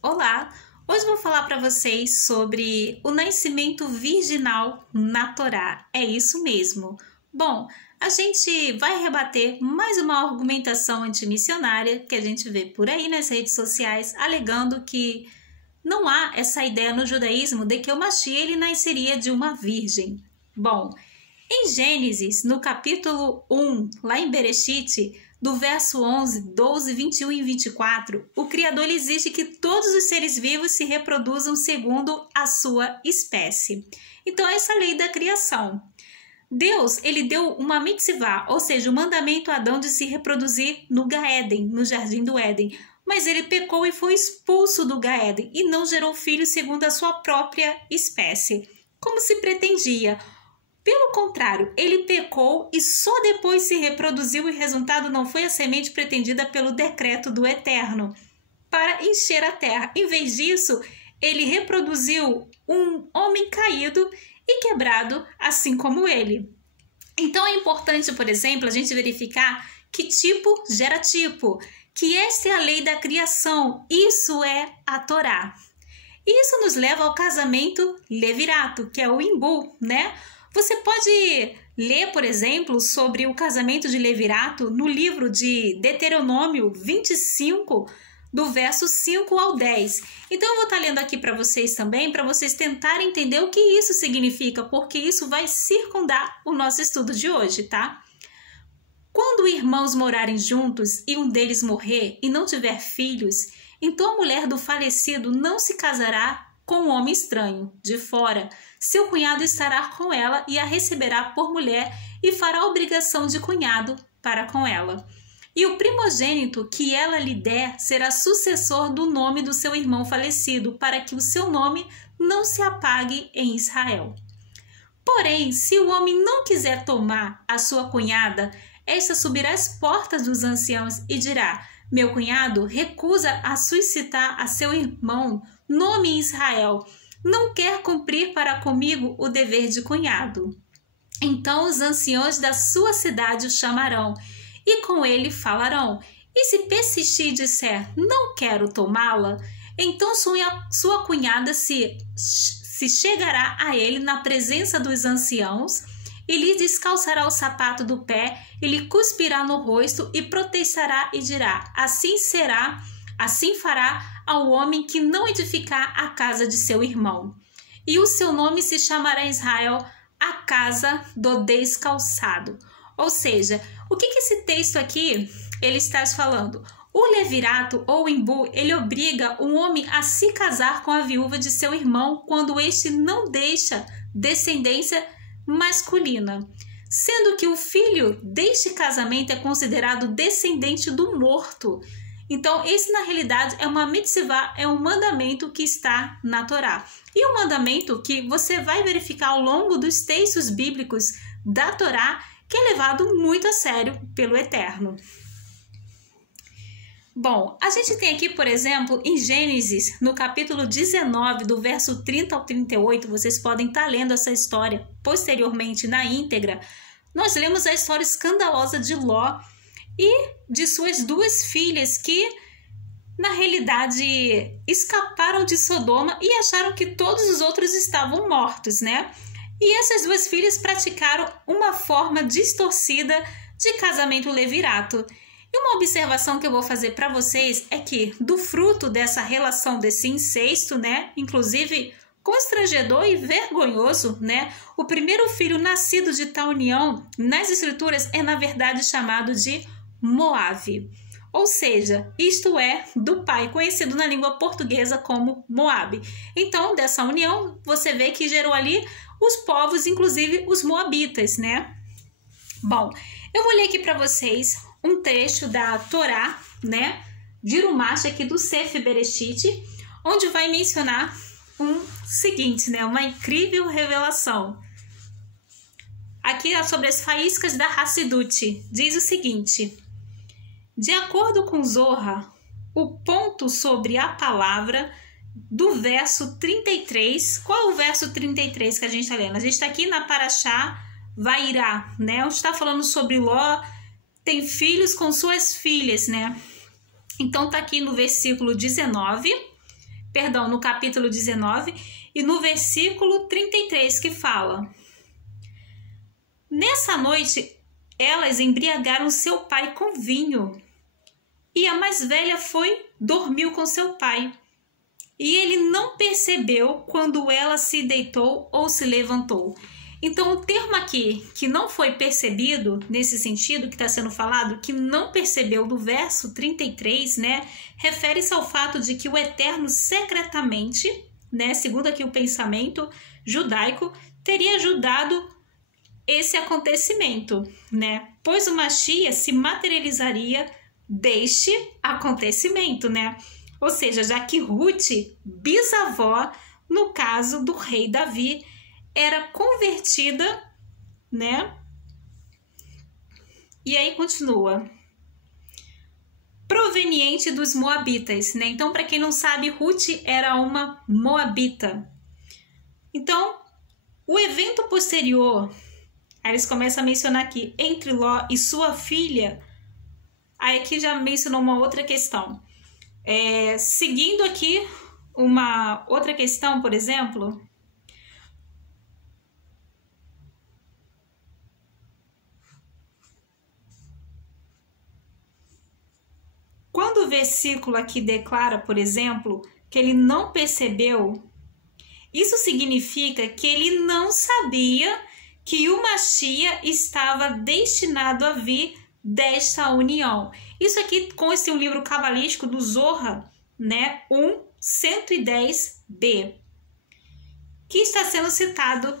Olá! Hoje vou falar para vocês sobre o nascimento virginal na Torá. É isso mesmo. Bom, a gente vai rebater mais uma argumentação antimissionária que a gente vê por aí nas redes sociais, alegando que não há essa ideia no judaísmo de que o Mashiach ele nasceria de uma virgem. Bom, em Gênesis, no capítulo 1, lá em Bereshit, do verso 11, 12, 21 e 24, o Criador ele exige que todos os seres vivos se reproduzam segundo a sua espécie. Então, essa é a lei da criação. Deus, ele deu uma mitzvah, ou seja, o mandamento a Adão de se reproduzir no Gaéden, no Jardim do Éden. Mas ele pecou e foi expulso do Gaéden e não gerou filhos segundo a sua própria espécie, como se pretendia. Pelo contrário, ele pecou e só depois se reproduziu e o resultado não foi a semente pretendida pelo decreto do Eterno para encher a terra. Em vez disso, ele reproduziu um homem caído e quebrado, assim como ele. Então é importante, por exemplo, a gente verificar que tipo gera tipo, que esta é a lei da criação, isso é a Torá. Isso nos leva ao casamento levirato, que é o imbu, né? Você pode ler, por exemplo, sobre o casamento de levirato no livro de Deuteronômio 25, do verso 5 ao 10. Então, eu vou estar lendo aqui para vocês também, para vocês tentarem entender o que isso significa, porque isso vai circundar o nosso estudo de hoje, tá? Quando irmãos morarem juntos e um deles morrer e não tiver filhos, então a mulher do falecido não se casará com um homem estranho, de fora. Seu cunhado estará com ela e a receberá por mulher e fará obrigação de cunhado para com ela. E o primogênito que ela lhe der será sucessor do nome do seu irmão falecido, para que o seu nome não se apague em Israel. Porém, se o homem não quiser tomar a sua cunhada, esta subirá às portas dos anciãos e dirá: meu cunhado recusa a suscitar a seu irmão nome em Israel, não quer cumprir para comigo o dever de cunhado. Então os anciãos da sua cidade o chamarão, e com ele falarão. E se persistir e disser, não quero tomá-la, então sua cunhada se chegará a ele na presença dos anciãos, e lhe descalçará o sapato do pé, e lhe cuspirá no rosto, e protestará e dirá, assim fará ao homem que não edificar a casa de seu irmão. E o seu nome se chamará Israel, a casa do descalçado. Ou seja, o que esse texto aqui ele está falando? O levirato ou imbu, ele obriga o homem a se casar com a viúva de seu irmão quando este não deixa descendência masculina, sendo que o filho deste casamento é considerado descendente do morto. Então, esse na realidade é uma mitzvah, é um mandamento que está na Torá. E um mandamento que você vai verificar ao longo dos textos bíblicos da Torá, que é levado muito a sério pelo Eterno. Bom, a gente tem aqui, por exemplo, em Gênesis, no capítulo 19, do verso 30 ao 38, vocês podem estar lendo essa história posteriormente na íntegra. Nós lemos a história escandalosa de Ló e de suas duas filhas que, na realidade, escaparam de Sodoma e acharam que todos os outros estavam mortos, né? E essas duas filhas praticaram uma forma distorcida de casamento levirato. E uma observação que eu vou fazer para vocês é que, do fruto dessa relação, desse incesto, né? Inclusive constrangedor e vergonhoso, né? O primeiro filho nascido de tal união, nas escrituras, é na verdade chamado de Moabe, ou seja, isto é, do pai, conhecido na língua portuguesa como Moabe. Então, dessa união, você vê que gerou ali os povos, inclusive os moabitas, né? Bom, eu vou ler aqui para vocês um trecho da Torá, né, de Rumash, aqui do Sefer Bereshit, onde vai mencionar um seguinte, né, uma incrível revelação. Aqui é sobre as faíscas da Hassidut, diz o seguinte: de acordo com Zohar, o ponto sobre a palavra do verso 33, qual é o verso 33 que a gente está lendo? A gente está aqui na Parashá Vairá, né? Onde está falando sobre Ló, tem filhos com suas filhas, né? Então tá aqui no versículo 19, perdão, no capítulo 19 e no versículo 33, que fala: Nessa noite elas embriagaram seu pai com vinho, e a mais velha dormiu com seu pai. E ele não percebeu quando ela se deitou ou se levantou. Então, o termo aqui, que não foi percebido, nesse sentido que está sendo falado, que não percebeu do verso 33, né, refere-se ao fato de que o Eterno secretamente, né, segundo aqui o pensamento judaico, teria ajudado esse acontecimento, né, pois o Mashiach se materializaria deste acontecimento, né, ou seja, já que Ruth, bisavó, no caso do rei Davi, era convertida, né? E aí continua. Proveniente dos moabitas, né? Então, para quem não sabe, Ruth era uma moabita. Então, o evento posterior, aí eles começam a mencionar aqui, entre Ló e sua filha, aí aqui já mencionou uma outra questão. Seguindo aqui uma outra questão, por exemplo, quando o versículo aqui declara, por exemplo, que ele não percebeu, isso significa que ele não sabia que o Mashiach estava destinado a vir desta união. Isso aqui consta em um livro cabalístico do Zohar, né, 1:110b, que está sendo citado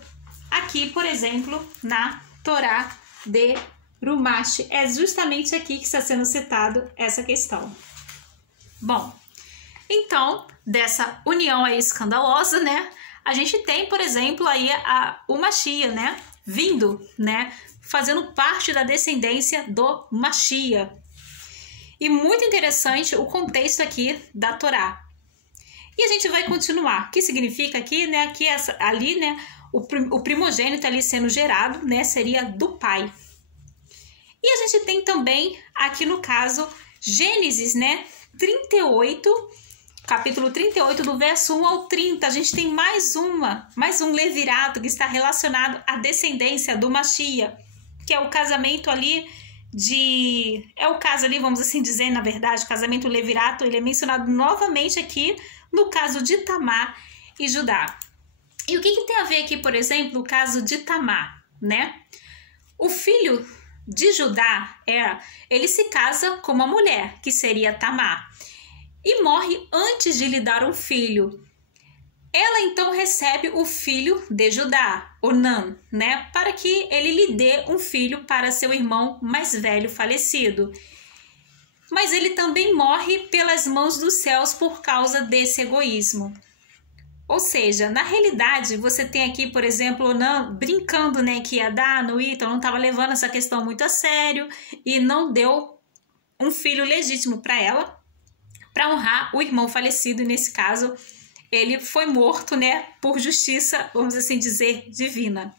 aqui, por exemplo, na Torá de Rumash. É justamente aqui que está sendo citado essa questão. Bom, então, dessa união aí escandalosa, né, a gente tem, por exemplo, aí o Mashiach, né, vindo, né, fazendo parte da descendência do Mashiach. E muito interessante o contexto aqui da Torá. E a gente vai continuar. O que significa aqui, né, que ali, né, o primogênito ali sendo gerado, né, seria do pai. E a gente tem também aqui no caso Gênesis, né, 38, capítulo 38, do verso 1 ao 30, a gente tem mais um levirato que está relacionado à descendência do Mashiach, que é o casamento ali o caso ali, vamos assim dizer, na verdade, o casamento levirato, ele é mencionado novamente aqui no caso de Tamar e Judá. E o que tem a ver aqui, por exemplo, o caso de Tamar, né? O filho de Judá, ele se casa com uma mulher, que seria Tamar, e morre antes de lhe dar um filho. Ela então recebe o filho de Judá, Onã, né, para que ele lhe dê um filho para seu irmão mais velho falecido. Mas ele também morre pelas mãos dos céus por causa desse egoísmo. Ou seja, na realidade, você tem aqui, por exemplo, Onã brincando, né, que ia dar no Então não estava levando essa questão muito a sério e não deu um filho legítimo para ela, para honrar o irmão falecido, e nesse caso ele foi morto, né, por justiça, vamos assim dizer, divina.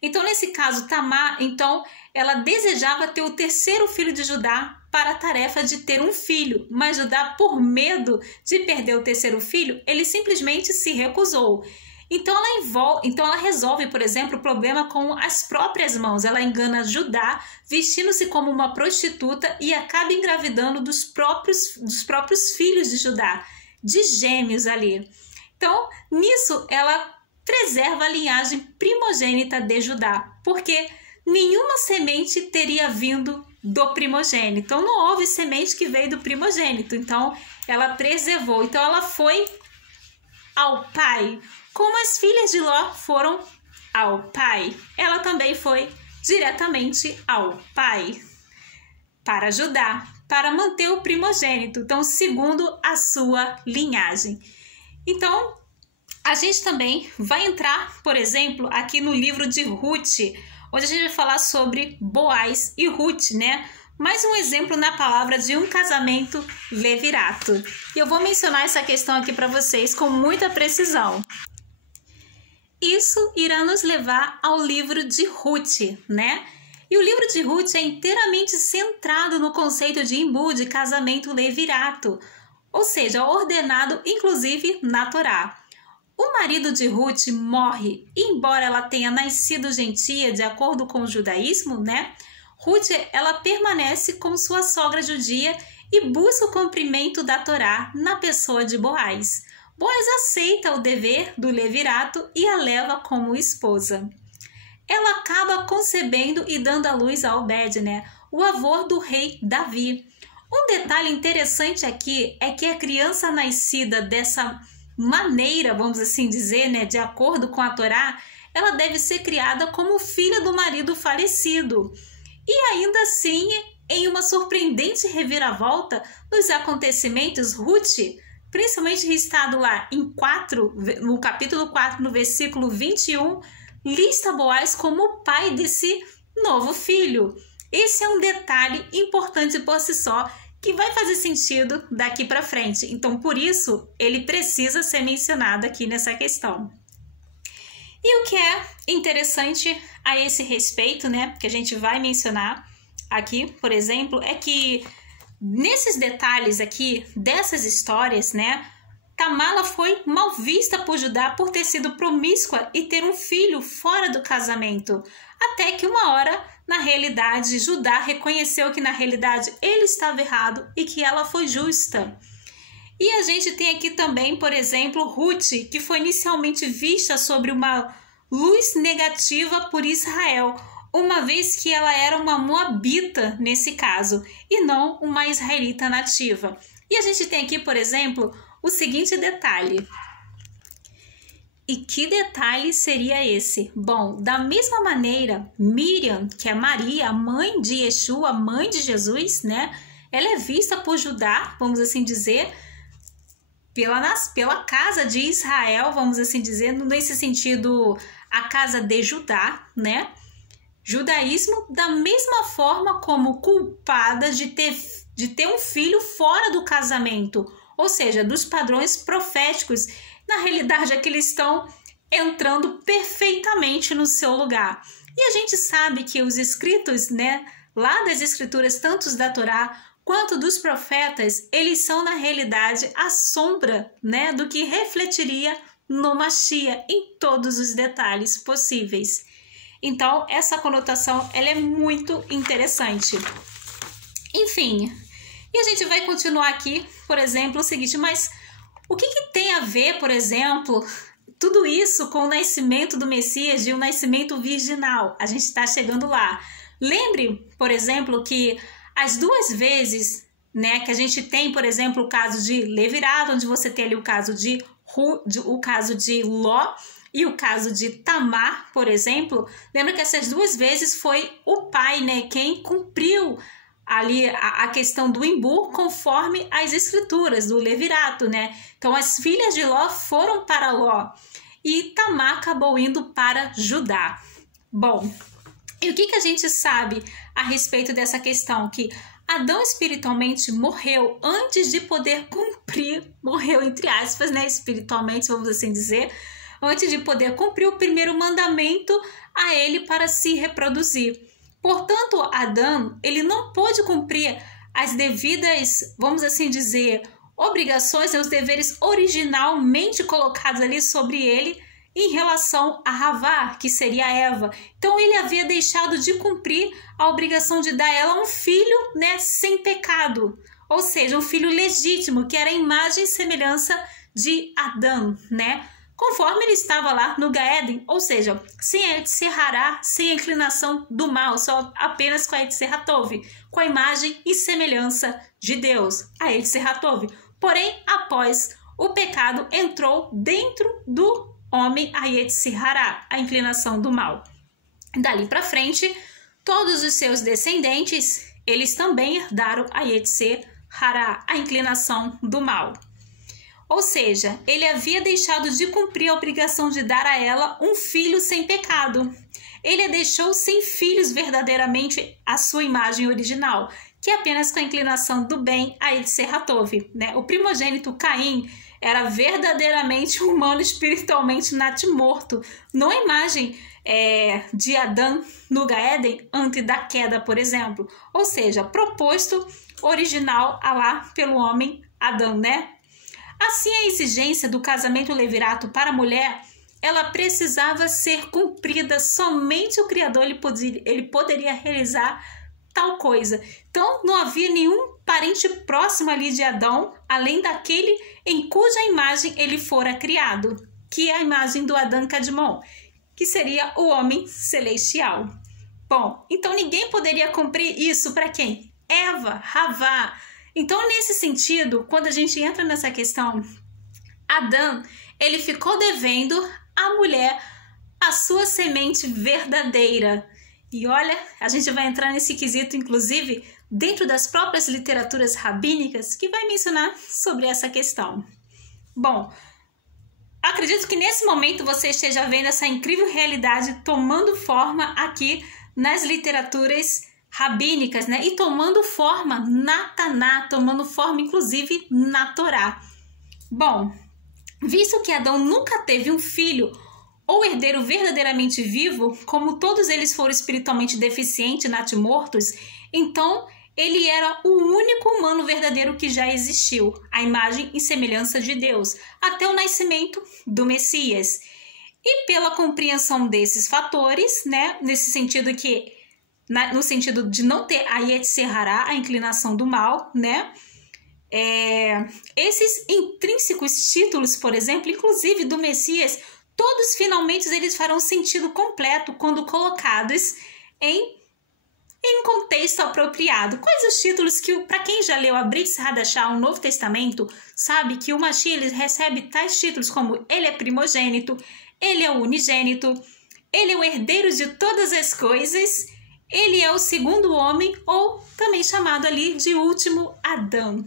Então, nesse caso, Tamar, então, ela desejava ter o terceiro filho de Judá para a tarefa de ter um filho, mas Judá, por medo de perder o terceiro filho, ele simplesmente se recusou. Então ela resolve, por exemplo, o problema com as próprias mãos. Ela engana Judá, vestindo-se como uma prostituta, e acaba engravidando dos próprios filhos de Judá, de gêmeos ali. Então, nisso, ela preserva a linhagem primogênita de Judá, porque nenhuma semente teria vindo do primogênito. Então, não houve semente que veio do primogênito. Então, ela preservou. Então, ela foi ao pai, como as filhas de Ló foram ao pai. Ela também foi diretamente ao pai, para Judá, para manter o primogênito, então segundo a sua linhagem. Então, a gente também vai entrar, por exemplo, aqui no livro de Ruth, onde a gente vai falar sobre Boaz e Ruth, né? Mais um exemplo na palavra de um casamento levirato. E eu vou mencionar essa questão aqui para vocês com muita precisão. Isso irá nos levar ao livro de Ruth, né? E o livro de Ruth é inteiramente centrado no conceito de imbu, de casamento levirato, ou seja, ordenado inclusive na Torá. O marido de Ruth morre, e embora ela tenha nascido gentia de acordo com o judaísmo, né? Ruth, ela permanece com sua sogra judia e busca o cumprimento da Torá na pessoa de Boaz. Boaz aceita o dever do levirato e a leva como esposa. Ela acaba concebendo e dando à luz a Obed, né? O avô do rei Davi. Um detalhe interessante aqui é que a criança nascida dessa maneira, vamos assim dizer, né, de acordo com a Torá, ela deve ser criada como filha do marido falecido. E ainda assim, em uma surpreendente reviravolta nos acontecimentos, Ruth, principalmente listado lá no capítulo 4, no versículo 21, lista Boaz como o pai desse novo filho. Esse é um detalhe importante por si só, que vai fazer sentido daqui para frente. Então, por isso, ele precisa ser mencionado aqui nessa questão. E o que é interessante a esse respeito, né, que a gente vai mencionar aqui, por exemplo, é que nesses detalhes aqui dessas histórias, né, Tamar foi mal vista por Judá por ter sido promíscua e ter um filho fora do casamento, até que uma hora, na realidade, Judá reconheceu que na realidade ele estava errado e que ela foi justa. E a gente tem aqui também, por exemplo, Ruth, que foi inicialmente vista sobre uma luz negativa por Israel, uma vez que ela era uma moabita nesse caso, e não uma israelita nativa. E a gente tem aqui, por exemplo, o seguinte detalhe. E que detalhe seria esse? Bom, da mesma maneira, Miriam, que é Maria, a mãe de Yeshua, a mãe de Jesus, né? Ela é vista por Judá, vamos assim dizer, pela casa de Israel, vamos assim dizer, nesse sentido, a casa de Judá, né? Judaísmo, da mesma forma como culpada de ter um filho fora do casamento, ou seja, dos padrões proféticos. Na realidade, é que eles estão entrando perfeitamente no seu lugar. E a gente sabe que os escritos, né, lá das escrituras, tanto da Torá quanto dos profetas, eles são, na realidade, a sombra, né, do que refletiria no Mashiach em todos os detalhes possíveis. Então, essa conotação ela é muito interessante. Enfim, e a gente vai continuar aqui, por exemplo, o seguinte, mas o que tem a ver, por exemplo, tudo isso com o nascimento do Messias e o nascimento virginal? A gente está chegando lá. Lembre, por exemplo, que as duas vezes, né, que a gente tem, por exemplo, o caso de Levirato, onde você tem ali o caso de Ló e o caso de Tamar, por exemplo, lembra que essas duas vezes foi o pai, né, quem cumpriu ali a questão do imbu conforme as escrituras do Levirato, né? Então as filhas de Ló foram para Ló e Tamar acabou indo para Judá. Bom, e o que a gente sabe a respeito dessa questão? Que Adão espiritualmente morreu antes de poder cumprir, morreu entre aspas, né, espiritualmente, vamos assim dizer, antes de poder cumprir o primeiro mandamento a ele para se reproduzir. Portanto, Adão, ele não pôde cumprir as devidas, vamos assim dizer, obrigações, os deveres originalmente colocados ali sobre ele em relação a Havá, que seria a Eva. Então, ele havia deixado de cumprir a obrigação de dar a ela um filho, né, sem pecado, ou seja, um filho legítimo, que era a imagem e semelhança de Adão, né? Conforme ele estava lá no Gaéden, ou seja, sem a Yetzer Hará, sem a inclinação do mal, só apenas com a Yetzer Hatov, com a imagem e semelhança de Deus, a Yetzer Hatov. Porém, após o pecado, entrou dentro do homem a Yetzer Hará, a inclinação do mal. Dali para frente, todos os seus descendentes, eles também herdaram a Yetzer Hará, a inclinação do mal. Ou seja, ele havia deixado de cumprir a obrigação de dar a ela um filho sem pecado. Ele a deixou sem filhos verdadeiramente à sua imagem original, que é apenas com a inclinação do bem a Yetzer Hatov, né? O primogênito Caim era verdadeiramente humano espiritualmente natimorto, não a imagem de Adão no Gaéden antes da queda, por exemplo. Ou seja, proposto original lá pelo homem Adão, né? Assim, a exigência do casamento levirato para a mulher, ela precisava ser cumprida, somente o Criador ele poderia realizar tal coisa. Então, não havia nenhum parente próximo ali de Adão, além daquele em cuja imagem ele fora criado, que é a imagem do Adão Cadmon, que seria o homem celestial. Bom, então ninguém poderia cumprir isso para quem? Eva, Havá. Então, nesse sentido, quando a gente entra nessa questão, Adão, ele ficou devendo à mulher a sua semente verdadeira. E olha, a gente vai entrar nesse quesito, inclusive, dentro das próprias literaturas rabínicas, que vai mencionar sobre essa questão. Bom, acredito que nesse momento você esteja vendo essa incrível realidade tomando forma aqui nas literaturas rabínicas, né? E tomando forma na Taná, tomando forma, inclusive, na Torá. Bom, visto que Adão nunca teve um filho ou herdeiro verdadeiramente vivo, como todos eles foram espiritualmente deficientes, natimortos, então ele era o único humano verdadeiro que já existiu, a imagem e semelhança de Deus, até o nascimento do Messias. E pela compreensão desses fatores, né, nesse sentido que, no sentido de não ter a Yetzirará, a inclinação do mal, né, esses intrínsecos títulos, por exemplo, inclusive do Messias, todos finalmente eles farão sentido completo quando colocados em um contexto apropriado. Quais os títulos que, para quem já leu a Brit Hadashah, o Novo Testamento, sabe que o Mashiach ele recebe tais títulos como ele é primogênito, ele é o unigênito, ele é o herdeiro de todas as coisas, ele é o segundo homem, ou também chamado ali de último Adão.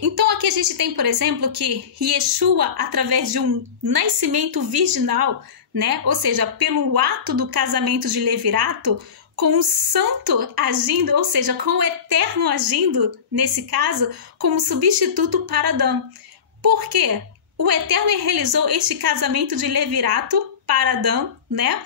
Então aqui a gente tem, por exemplo, que Yeshua, através de um nascimento virginal, né, ou seja, pelo ato do casamento de levirato, com o santo agindo, ou seja, com o eterno agindo, nesse caso, como substituto para Adão. Por quê? O eterno realizou este casamento de levirato para Adão, né?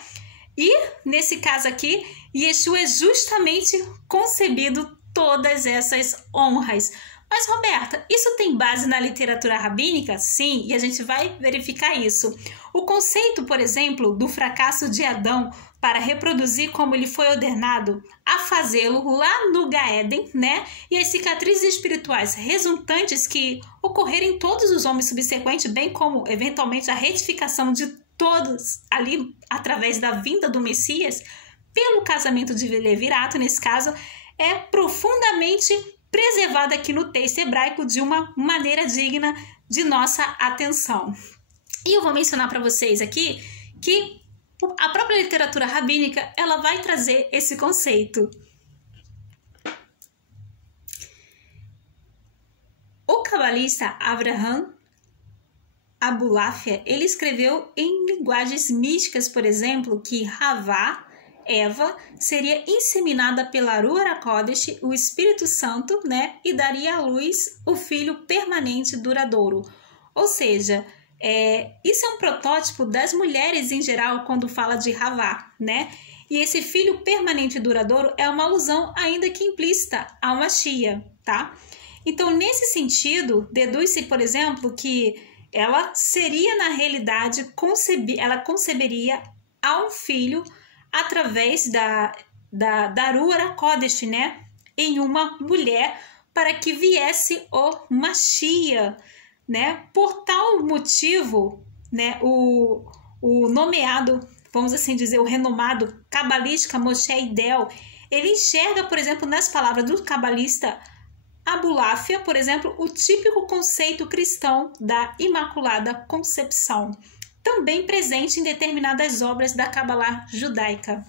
E, nesse caso aqui, Yeshua é justamente concebido todas essas honras. Mas, Roberta, isso tem base na literatura rabínica? Sim, e a gente vai verificar isso. O conceito, por exemplo, do fracasso de Adão para reproduzir como ele foi ordenado a fazê-lo lá no Gaéden, né? E as cicatrizes espirituais resultantes que ocorreram em todos os homens subsequentes, bem como, eventualmente, a retificação de todos ali através da vinda do Messias, pelo casamento de levirato, nesse caso, é profundamente preservada aqui no texto hebraico de uma maneira digna de nossa atenção. E eu vou mencionar para vocês aqui que a própria literatura rabínica ela vai trazer esse conceito. O cabalista Avraham Abulafia, ele escreveu em linguagens místicas, por exemplo, que Havá, Eva, seria inseminada pela Ruach HaKodesh, o Espírito Santo, né, e daria à luz o filho permanente duradouro. Ou seja, isso é um protótipo das mulheres em geral quando fala de Havá, né? E esse filho permanente e duradouro é uma alusão, ainda que implícita, a uma Shia, tá? Então, nesse sentido, deduz-se, por exemplo, que ela seria, na realidade, ela conceberia a um filho através da Ruach HaKodesh, né? Em uma mulher, para que viesse o Mashiach, né? Por tal motivo, né? O nomeado, vamos assim dizer, o renomado cabalística Moshe Idel, ele enxerga, por exemplo, nas palavras do cabalista Abulafia, por exemplo, o típico conceito cristão da Imaculada Concepção, também presente em determinadas obras da Cabalá judaica.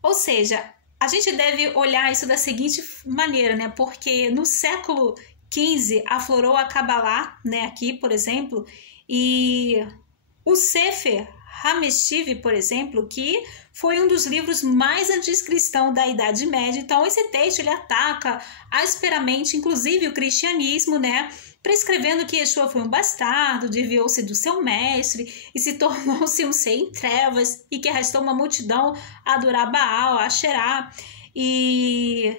Ou seja, a gente deve olhar isso da seguinte maneira, né? Porque no século XV aflorou a Cabalá, né? Aqui, por exemplo, e o Sefer Hameshiv, por exemplo, que foi um dos livros mais anticristãos da Idade Média. Então, esse texto ele ataca asperamente, inclusive, o cristianismo, né? Prescrevendo que Yeshua foi um bastardo, desviou-se do seu mestre e se tornou-se um ser em trevas e que arrastou uma multidão a adorar Baal, a Asherá. E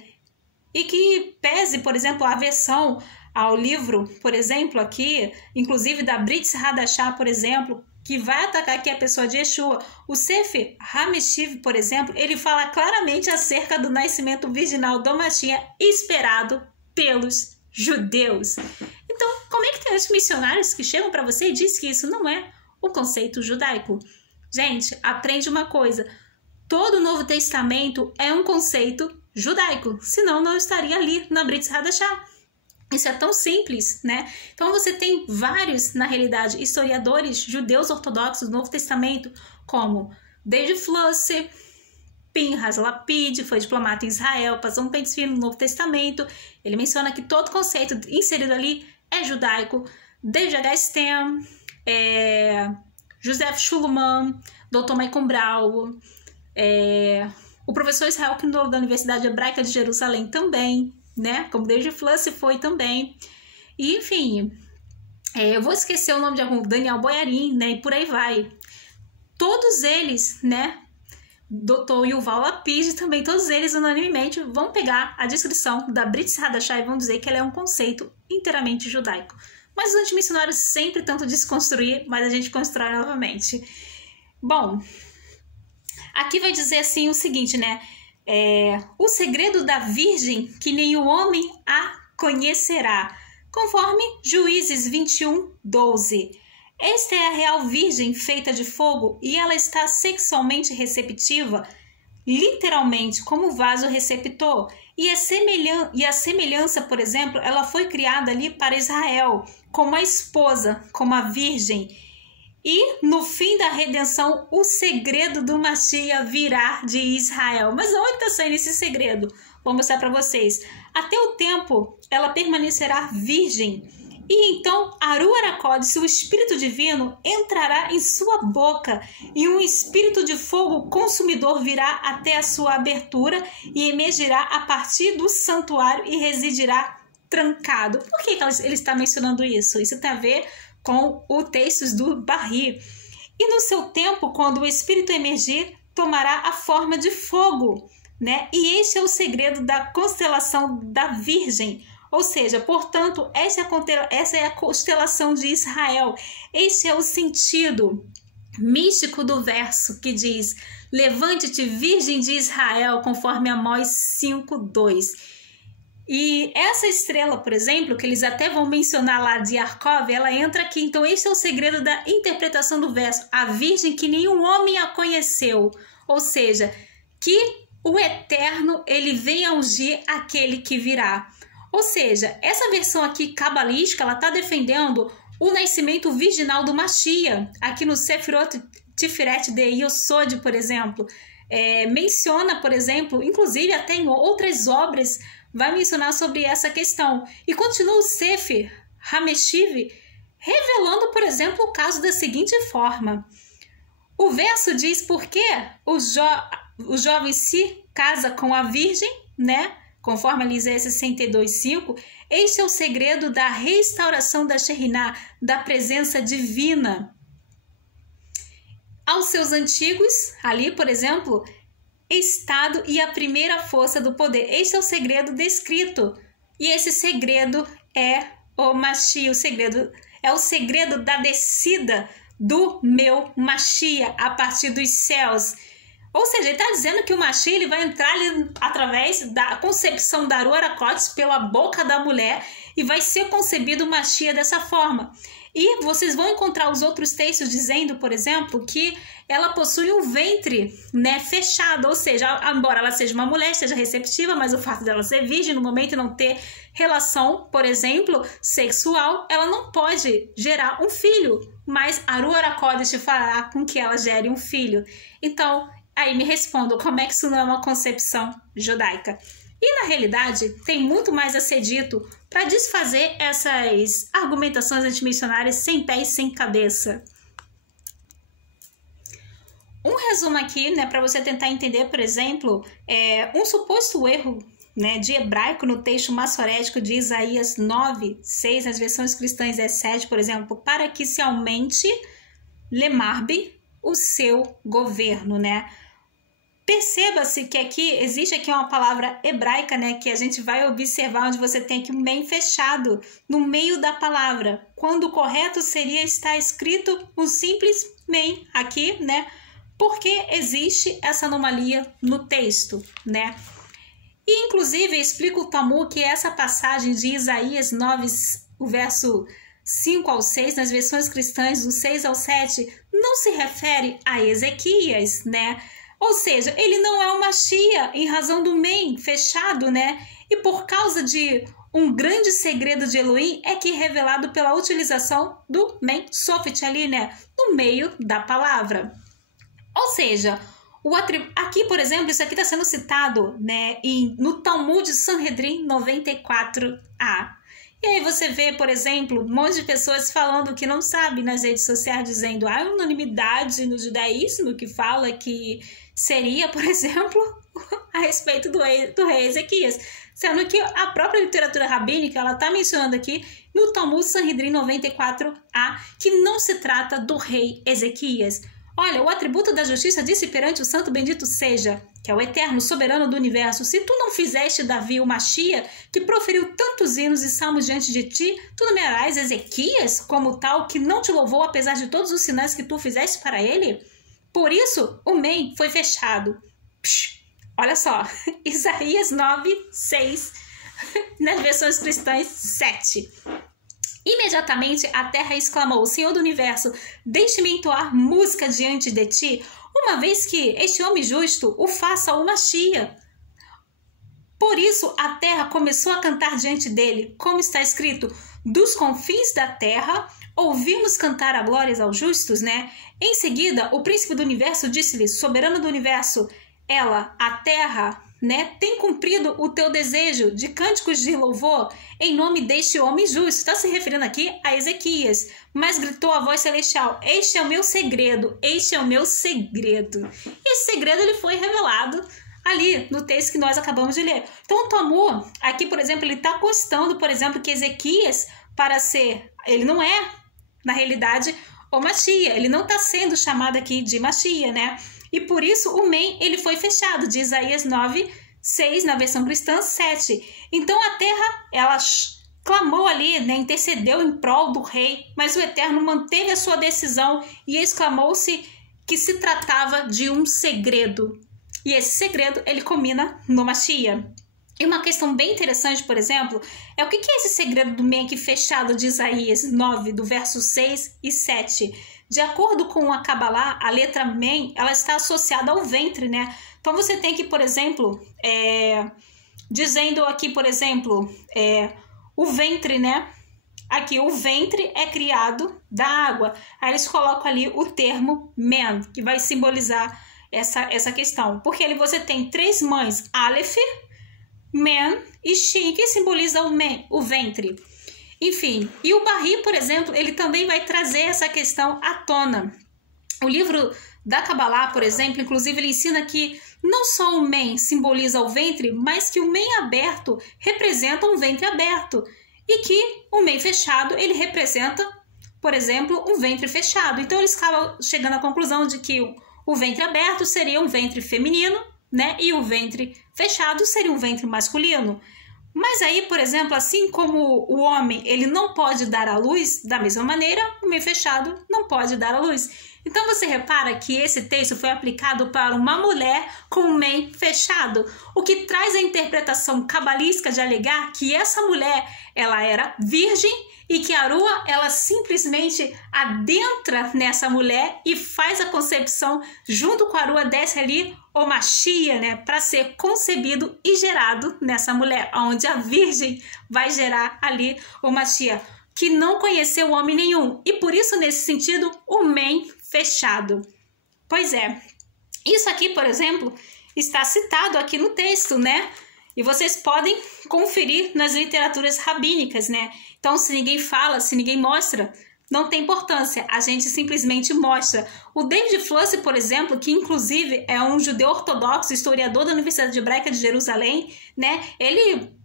e que pese, por exemplo, a aversão ao livro, por exemplo, aqui, inclusive da Brit Hadashah, por exemplo, que vai atacar aqui a pessoa de Yeshua. O Sefer HaMeshiv, por exemplo, ele fala claramente acerca do nascimento virginal do Mashiach esperado pelos judeus. Então, como é que tem os missionários que chegam para você e dizem que isso não é o conceito judaico? Gente, aprende uma coisa. Todo o Novo Testamento é um conceito judaico, senão não estaria ali na Brit Hadashah. Isso é tão simples, né? Então você tem vários, na realidade, historiadores judeus ortodoxos do Novo Testamento, como David Flusser, Pinhas Lapid, foi diplomata em Israel, passou um pente fino no Novo Testamento. Ele menciona que todo conceito inserido ali é judaico. David H. Stem, Joseph Shulman, Dr. Michael Brau, o professor Israel Knol da Universidade Hebraica de Jerusalém também, né? Como David Flusser foi também. E, enfim, eu vou esquecer o nome de algum, Daniel Boyarin, né? E por aí vai. Todos eles, né? Dr. Yuval Lapid também, todos eles unanimemente vão pegar a descrição da Brit Hadashah e vão dizer que ela é um conceito inteiramente judaico. Mas os antimissionários sempre tentam desconstruir, mas a gente constrói novamente. Bom, aqui vai dizer assim o seguinte, né? O segredo da virgem que nenhum homem a conhecerá, conforme Juízes 21, 12. Esta é a real virgem feita de fogo e ela está sexualmente receptiva, literalmente como vaso receptor. E a semelhança, por exemplo, ela foi criada ali para Israel, como a esposa, como a virgem. E no fim da redenção, o segredo do Mashiach virá de Israel. Mas onde está saindo esse segredo? Vou mostrar para vocês. Até o tempo, ela permanecerá virgem. E então, Aru Aracodes, o Espírito Divino, entrará em sua boca e um espírito de fogo consumidor virá até a sua abertura e emergirá a partir do santuário e residirá trancado. Por que ele está mencionando isso? Isso tem a ver com o texto do Barri. E no seu tempo, quando o Espírito emergir, tomará a forma de fogo, né? E este é o segredo da constelação da Virgem. Ou seja, portanto, essa é a constelação de Israel. Este é o sentido místico do verso que diz: levante-te, Virgem de Israel, conforme Amós 5:2. E essa estrela, por exemplo, que eles até vão mencionar lá de Yarkov, ela entra aqui. Então, esse é o segredo da interpretação do verso. A virgem que nenhum homem a conheceu. Ou seja, que o Eterno, ele vem a ungir aquele que virá. Ou seja, essa versão aqui cabalística, ela está defendendo o nascimento virginal do Mashiach. Aqui no Sefirot Tiferet de Yosod, por exemplo, menciona, por exemplo, inclusive até em outras obras, vai mencionar sobre essa questão. E continua o Sefer HaMeshiv revelando, por exemplo, o caso da seguinte forma. O verso diz por que o jovem se casa com a virgem, né? Conforme Isaías 62:5, este é o segredo da restauração da Shekhinah, da presença divina. Aos seus antigos, ali, por exemplo, estado e a primeira força do poder. Este é o segredo descrito. E esse segredo é o Mashiach. É o segredo da descida do meu Mashiach a partir dos céus. Ou seja, ele está dizendo que o Mashiach ele vai entrar ali através da concepção da Aru Aracotes pela boca da mulher e vai ser concebido o Mashiach dessa forma. E vocês vão encontrar os outros textos dizendo, por exemplo, que ela possui um ventre, né, fechado, ou seja, embora ela seja uma mulher, esteja receptiva, mas o fato dela ser virgem no momento e não ter relação, por exemplo, sexual, ela não pode gerar um filho, mas Aru Aracotes fará com que ela gere um filho. Então, aí me respondam, como é que isso não é uma concepção judaica? E na realidade, tem muito mais a ser dito para desfazer essas argumentações antimissionárias sem pé e sem cabeça. Um resumo aqui, né, para você tentar entender, por exemplo, um suposto erro, né, de hebraico no texto massorético de Isaías 9:6, nas versões cristãs 7, por exemplo, para que se aumente Lemarbe, o seu governo, né? perceba-se que existe aqui uma palavra hebraica, né, que a gente vai observar onde você tem aqui um men fechado no meio da palavra, quando o correto seria estar escrito um simples men aqui, né, porque existe essa anomalia no texto, né. E, inclusive, explica o Talmud que essa passagem de Isaías 9, o verso 5 ao 6, nas versões cristãs, do 6 ao 7, não se refere a Ezequias, né? Ou seja, ele não é uma Shia em razão do men fechado, né? E por causa de um grande segredo de Elohim é que é revelado pela utilização do men sofit ali, né? No meio da palavra. Ou seja, aqui, por exemplo, isso aqui está sendo citado, né, no Talmud de Sanhedrin 94a. E aí você vê, por exemplo, um monte de pessoas falando que não sabe nas redes sociais, dizendo a unanimidade no judaísmo que fala que seria, por exemplo, a respeito do rei Ezequias. Sendo que a própria literatura rabínica, ela está mencionando aqui no Talmud Sanhedrin 94a que não se trata do rei Ezequias. Olha, o atributo da justiça disse perante o santo bendito seja, que é o eterno soberano do universo, se tu não fizeste Davi o Machia, que proferiu tantos hinos e salmos diante de ti, tu nomearás Ezequias como tal que não te louvou apesar de todos os sinais que tu fizeste para ele? Por isso, o men foi fechado. Olha só, Isaías 9, 6, nas versões cristãs 7. Imediatamente a terra exclamou, Senhor do universo, deixe-me entoar música diante de ti, uma vez que este homem justo o faça uma Shia. Por isso a terra começou a cantar diante dele, como está escrito, dos confins da terra ouvimos cantar a glórias aos justos, né? Em seguida, o príncipe do universo disse-lhe, soberano do universo, ela, a terra, né, tem cumprido o teu desejo de cânticos de louvor em nome deste homem justo. Está se referindo aqui a Ezequias, mas gritou a voz celestial, este é o meu segredo, este é o meu segredo. E esse segredo ele foi revelado ali no texto que nós acabamos de ler. Então o Talmud, aqui por exemplo, ele está constando, por exemplo, que Ezequias, ele não é, na realidade, o Machia, ele não está sendo chamado aqui de Machia, né? E por isso o men ele foi fechado, de Isaías 9, 6, na versão cristã 7. Então a terra, ela clamou ali, né, intercedeu em prol do rei, mas o Eterno manteve a sua decisão e exclamou-se que se tratava de um segredo. E esse segredo, ele culmina no Machia. E uma questão bem interessante, por exemplo, é o que é esse segredo do men aqui fechado de Isaías 9, do verso 6 e 7. De acordo com a Kabbalah, a letra men, ela está associada ao ventre, né? Então você tem que, por exemplo, dizendo aqui, por exemplo, o ventre, né? Aqui, o ventre é criado da água. Aí eles colocam ali o termo men, que vai simbolizar essa questão. Porque ali você tem três mães, Aleph, men e Shin, que simboliza o ventre. Enfim, e o Barri, por exemplo, ele também vai trazer essa questão à tona. O livro da Kabbalah, por exemplo, inclusive ele ensina que não só o men simboliza o ventre, mas que o men aberto representa um ventre aberto e que o men fechado, ele representa, por exemplo, um ventre fechado. Então eles acabam chegando à conclusão de que o ventre aberto seria um ventre feminino, né? E o ventre fechado seria um ventre masculino. Mas aí, por exemplo, assim como o homem ele não pode dar à luz, da mesma maneira, o men fechado não pode dar à luz. Então você repara que esse texto foi aplicado para uma mulher com o men fechado, o que traz a interpretação cabalística de alegar que essa mulher ela era virgem e que a Arua ela simplesmente adentra nessa mulher e faz a concepção junto com a Arua, desce ali o Machia, né, para ser concebido e gerado nessa mulher, onde a virgem vai gerar ali o Machia, que não conheceu homem nenhum, e por isso, nesse sentido, o men fechado. Pois é, isso aqui, por exemplo, está citado aqui no texto, né? E vocês podem conferir nas literaturas rabínicas, né? Então, se ninguém fala, se ninguém mostra, não tem importância, a gente simplesmente mostra. O David Flussi, por exemplo, que inclusive é um judeu ortodoxo, historiador da Universidade Hebraica de Jerusalém, né?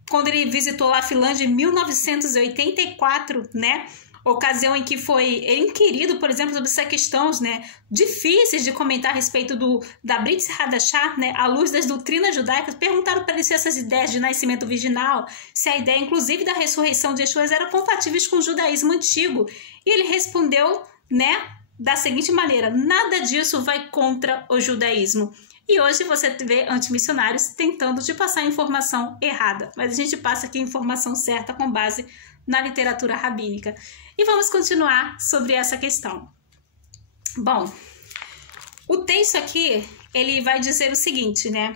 Quando ele visitou a Finlândia em 1984, né? ocasião em que foi inquirido, por exemplo, sobre essas questões, né, difíceis de comentar a respeito da Brit Hadashah, né, à luz das doutrinas judaicas, perguntaram para ele se essas ideias de nascimento virginal, se a ideia, inclusive, da ressurreição de Yeshua eram compatíveis com o judaísmo antigo. E ele respondeu, né, da seguinte maneira: nada disso vai contra o judaísmo. E hoje você vê antimissionários tentando te passar informação errada, mas a gente passa aqui a informação certa com base na literatura rabínica. E vamos continuar sobre essa questão. Bom, o texto aqui, ele vai dizer o seguinte, né?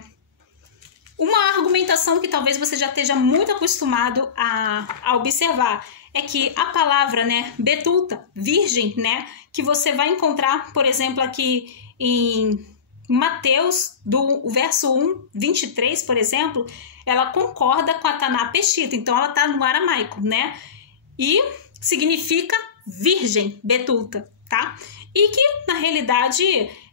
Uma argumentação que talvez você já esteja muito acostumado a observar é que a palavra, né, betulta, virgem, né, que você vai encontrar, por exemplo, aqui em Mateus, do verso 1, 23, por exemplo, ela concorda com a Taná Peshita, então ela está no aramaico, né? E significa virgem, betulta, tá? E que, na realidade,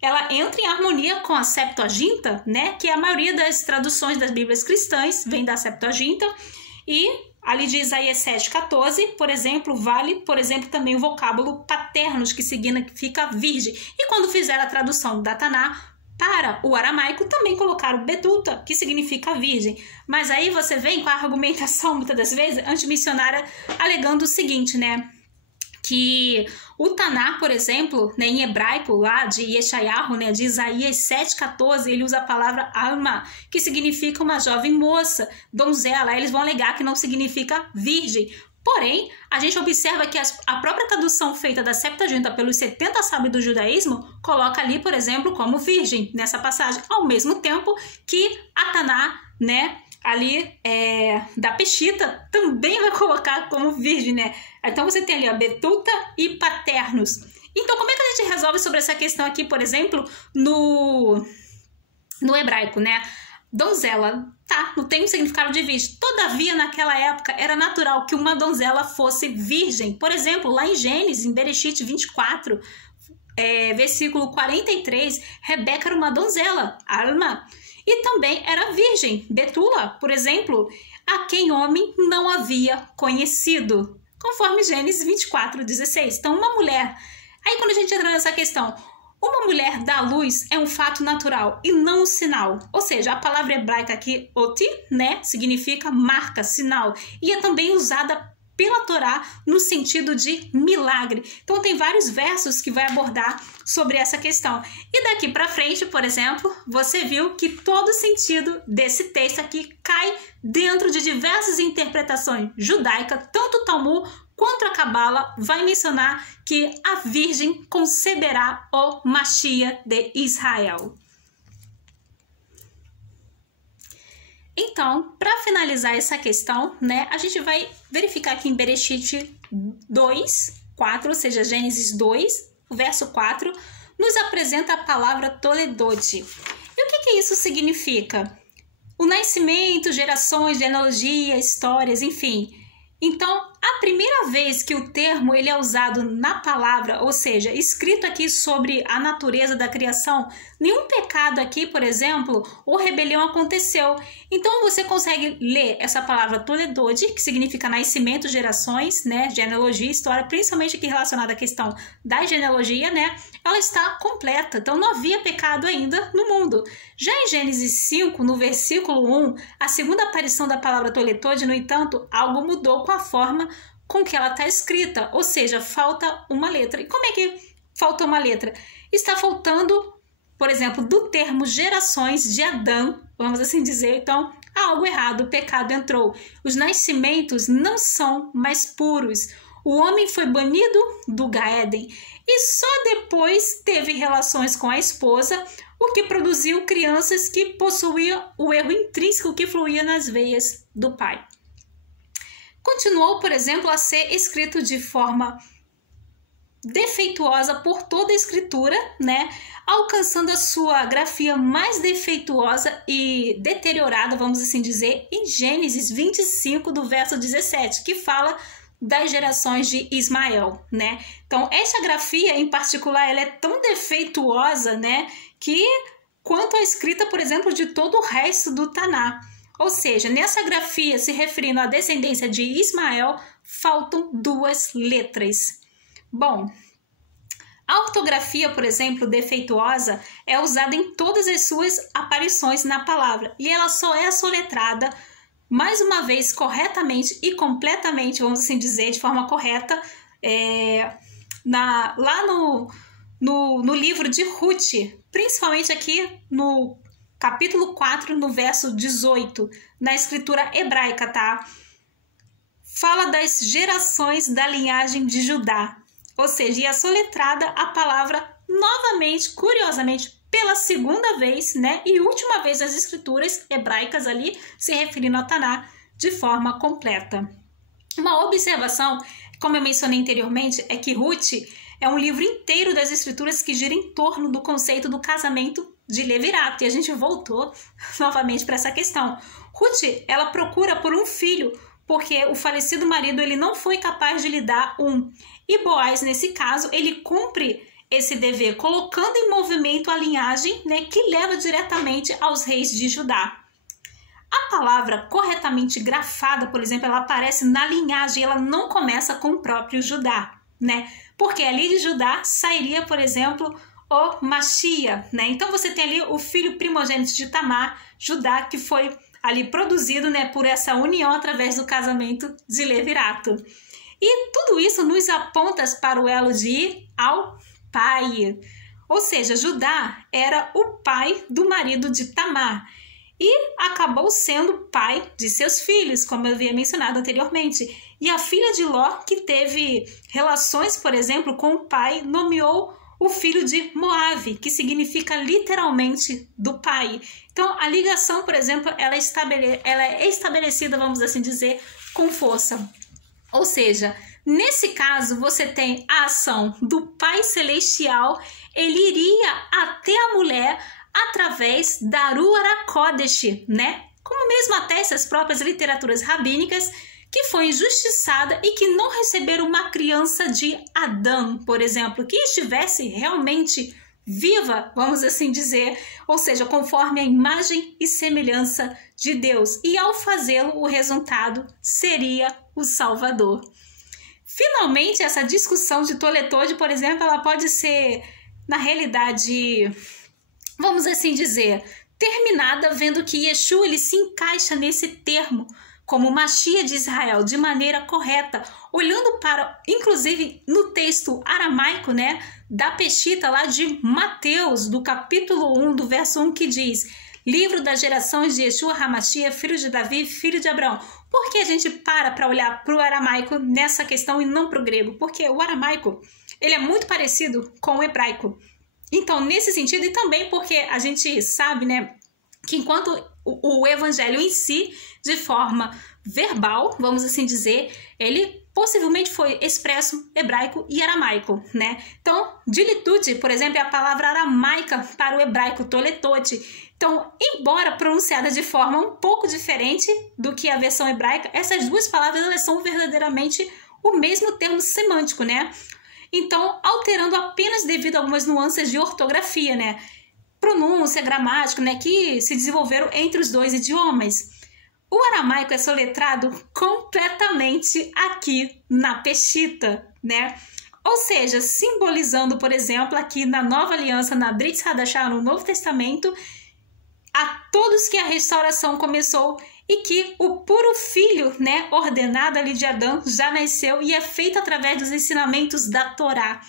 ela entra em harmonia com a Septuaginta, né? Que a maioria das traduções das Bíblias cristãs vem da Septuaginta. E ali de Isaías 7,14, por exemplo, vale, por exemplo, também o vocábulo paternos, que significa virgem. E quando fizeram a tradução da Taná para o aramaico, também colocaram betulta, que significa virgem. Mas aí você vem com a argumentação, muitas das vezes, antimissionária, alegando o seguinte, né? Que o Taná, por exemplo, né, em hebraico, lá de Yeshayahu, né, de Isaías 7,14, ele usa a palavra alma, que significa uma jovem moça, donzela. Eles vão alegar que não significa virgem. Porém, a gente observa que a própria tradução feita da Septuaginta pelos 70 sábios do judaísmo coloca ali, por exemplo, como virgem nessa passagem, ao mesmo tempo que a Taná, né, ali da Peshita também vai colocar como virgem, né? Então você tem ali a betulta e paternos. Então como é que a gente resolve sobre essa questão aqui, por exemplo, no hebraico, né? Donzela, tá, não tem um significado de virgem. Todavia, naquela época, era natural que uma donzela fosse virgem. Por exemplo, lá em Gênesis, em Bereshit 24, versículo 43, Rebeca era uma donzela, Alma, e também era virgem, Betula, por exemplo, a quem homem não havia conhecido, conforme Gênesis 24, 16. Então, uma mulher. Aí, quando a gente entra nessa questão, uma mulher dá luz é um fato natural e não um sinal. Ou seja, a palavra hebraica aqui, oti, né, significa marca, sinal. E é também usada pela Torá no sentido de milagre. Então tem vários versos que vai abordar sobre essa questão. E daqui para frente, por exemplo, você viu que todo o sentido desse texto aqui cai dentro de diversas interpretações judaicas, tanto o Talmud quanto a Cabala vai mencionar que a Virgem conceberá o Mashiach de Israel. Então, para finalizar essa questão, né, a gente vai verificar aqui em Bereshit 2, 4, ou seja, Gênesis 2, o verso 4, nos apresenta a palavra Toledot. E o que isso significa? O nascimento, gerações, genealogia, histórias, enfim. Então, a primeira vez que o termo ele é usado na palavra, ou seja, escrito aqui sobre a natureza da criação, nenhum pecado aqui, por exemplo, ou rebelião aconteceu. Então, você consegue ler essa palavra Toledot, que significa nascimento, gerações, né, genealogia, história, principalmente aqui relacionada à questão da genealogia, né, ela está completa. Então, não havia pecado ainda no mundo. Já em Gênesis 5, no versículo 1, a segunda aparição da palavra Toledot, no entanto, algo mudou com a forma com que ela está escrita, ou seja, falta uma letra. E como é que falta uma letra? Está faltando, por exemplo, do termo gerações de Adão, vamos assim dizer, então há algo errado, o pecado entrou. Os nascimentos não são mais puros. O homem foi banido do Gaéden e só depois teve relações com a esposa, o que produziu crianças que possuíam o erro intrínseco que fluía nas veias do pai. Continuou, por exemplo, a ser escrito de forma defeituosa por toda a escritura, né? Alcançando a sua grafia mais defeituosa e deteriorada, vamos assim dizer, em Gênesis 25, do verso 17, que fala das gerações de Ismael, né? Então, essa grafia em particular, ela é tão defeituosa, né, que quanto a escrita, por exemplo, de todo o resto do Taná. Ou seja, nessa grafia se referindo à descendência de Ismael, faltam 2 letras. Bom, a ortografia, por exemplo, defeituosa, é usada em todas as suas aparições na palavra e ela só é soletrada, mais uma vez, corretamente e completamente, vamos assim dizer, de forma correta, lá no livro de Ruth, principalmente aqui no capítulo 4, no verso 18, na escritura hebraica, tá? Fala das gerações da linhagem de Judá. Ou seja, e é soletrada a palavra novamente, curiosamente, pela segunda vez, né? E última vez nas escrituras hebraicas ali, se referindo a Taná de forma completa. Uma observação, como eu mencionei anteriormente, é que Ruth é um livro inteiro das escrituras que gira em torno do conceito do casamento de levirato. E a gente voltou novamente para essa questão. Ruth, ela procura por um filho, porque o falecido marido ele não foi capaz de lhe dar um. E Boaz, nesse caso, ele cumpre esse dever, colocando em movimento a linhagem, né, que leva diretamente aos reis de Judá. A palavra corretamente grafada, por exemplo, ela aparece na linhagem, ela não começa com o próprio Judá, né? Porque ali de Judá sairia, por exemplo, o Machia, né? Então você tem ali o filho primogênito de Tamar, Judá, que foi ali produzido, né, por essa união através do casamento de levirato. E tudo isso nos aponta para o elo de ir ao pai. Ou seja, Judá era o pai do marido de Tamar e acabou sendo pai de seus filhos, como eu havia mencionado anteriormente. E a filha de Ló, que teve relações, por exemplo, com o pai, nomeou o filho de Moabe, que significa literalmente do pai. Então, a ligação, por exemplo, ela é estabelecida, vamos assim dizer, com força. Ou seja, nesse caso, você tem a ação do Pai Celestial, ele iria até a mulher através da Ruach HaKodesh, né? Como mesmo até essas próprias literaturas rabínicas, que foi injustiçada e que não receberam uma criança de Adão, por exemplo, que estivesse realmente viva, vamos assim dizer, ou seja, conforme a imagem e semelhança de Deus. E ao fazê-lo, o resultado seria o Salvador. Finalmente, essa discussão de Toletode, por exemplo, ela pode ser, na realidade, vamos assim dizer, terminada vendo que Yeshua ele se encaixa nesse termo como Machia de Israel de maneira correta, olhando para, inclusive, no texto aramaico, né, da Peshita lá de Mateus, do capítulo 1, do verso 1, que diz: livro das gerações de Yeshua HaMashiach, filho de Davi, filho de Abraão. Por que a gente para olhar para o aramaico nessa questão e não para o grego? Porque o aramaico ele é muito parecido com o hebraico. Então, nesse sentido, e também porque a gente sabe, né, que enquanto o evangelho em si, de forma verbal, vamos assim dizer, ele possivelmente foi expresso hebraico e aramaico, né? Então, dilitude, por exemplo, é a palavra aramaica para o hebraico toletode. Então, embora pronunciada de forma um pouco diferente do que a versão hebraica, essas duas palavras elas são verdadeiramente o mesmo termo semântico, né? Então, alterando apenas devido a algumas nuances de ortografia, né? Pronúncia, gramática, né? Que se desenvolveram entre os dois idiomas. O aramaico é soletrado completamente aqui na Peshita, né? Ou seja, simbolizando, por exemplo, aqui na Nova Aliança, na Brit Hadashah, no Novo Testamento, a todos que a restauração começou e que o puro filho, né, ordenado ali de Adão, já nasceu e é feito através dos ensinamentos da Torá.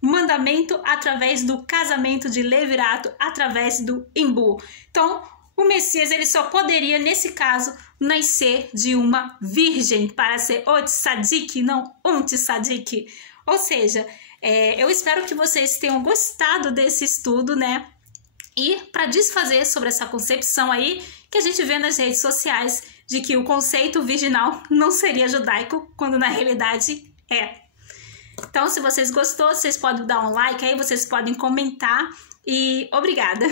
Mandamento através do casamento de levirato, através do imbu. Então, o Messias ele só poderia, nesse caso, nascer de uma virgem para ser o tzadik, não um tzadik. Ou seja, eu espero que vocês tenham gostado desse estudo, né? E para desfazer sobre essa concepção aí que a gente vê nas redes sociais de que o conceito virginal não seria judaico, quando na realidade é. Então, se vocês gostou, vocês podem dar um like aí, vocês podem comentar e obrigada!